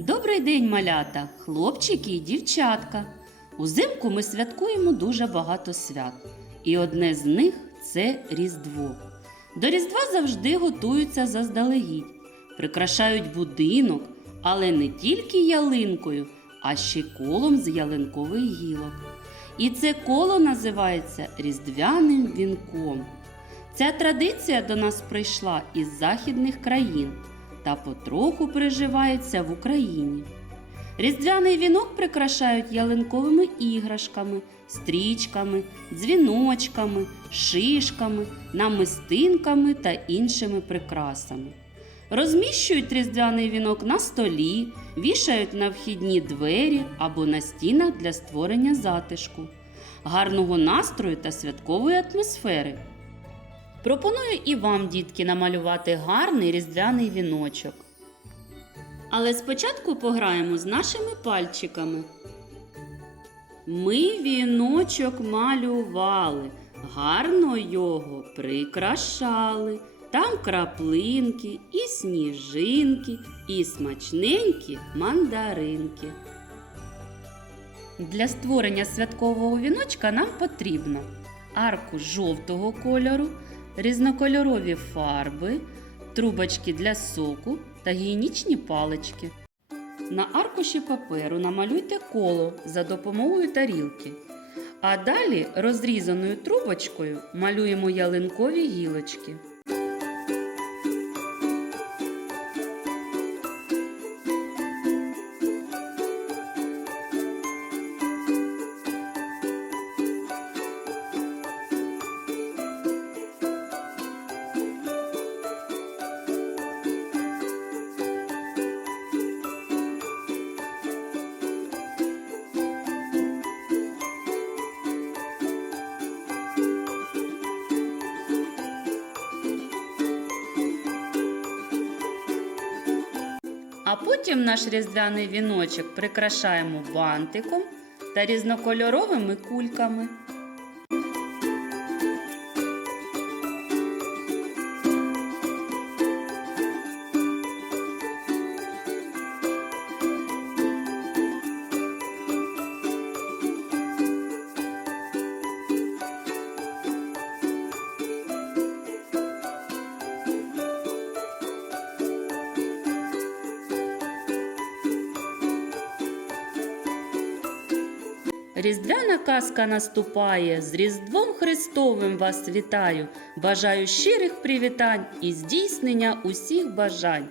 Добрий день, малята, хлопчики і дівчатка. Узимку ми святкуємо дуже багато свят, і одне з них це Різдво. До Різдва завжди готуються заздалегідь, прикрашають будинок, але не тільки ялинкою, а ще колом з ялинкових гілок. І це коло називається Різдвяним вінком. Ця традиція до нас прийшла із західних країн та потроху приживається в Україні. Різдвяний вінок прикрашають ялинковими іграшками, стрічками, дзвіночками, шишками, намистинками та іншими прикрасами. Розміщують різдвяний вінок на столі, вішають на вхідні двері або на стінах для створення затишку, гарного настрою та святкової атмосфери. Пропоную і вам, дітки, намалювати гарний різдвяний віночок. Але спочатку пограємо з нашими пальчиками. Ми віночок малювали, гарно його прикрашали. Там краплинки, і сніжинки, і смачненькі мандаринки. Для створення святкового віночка нам потрібно арку жовтого кольору, різнокольорові фарби, трубочки для соку та гігієнічні палички. На аркуші паперу намалюйте коло за допомогою тарілки. А далі розрізаною трубочкою малюємо ялинкові гілочки. А потім наш різдвяний віночок прикрашаємо бантиком та різнокольоровими кульками. Різдвяна казка наступає, з Різдвом Христовим вас вітаю. Бажаю щирих привітань і здійснення усіх бажань.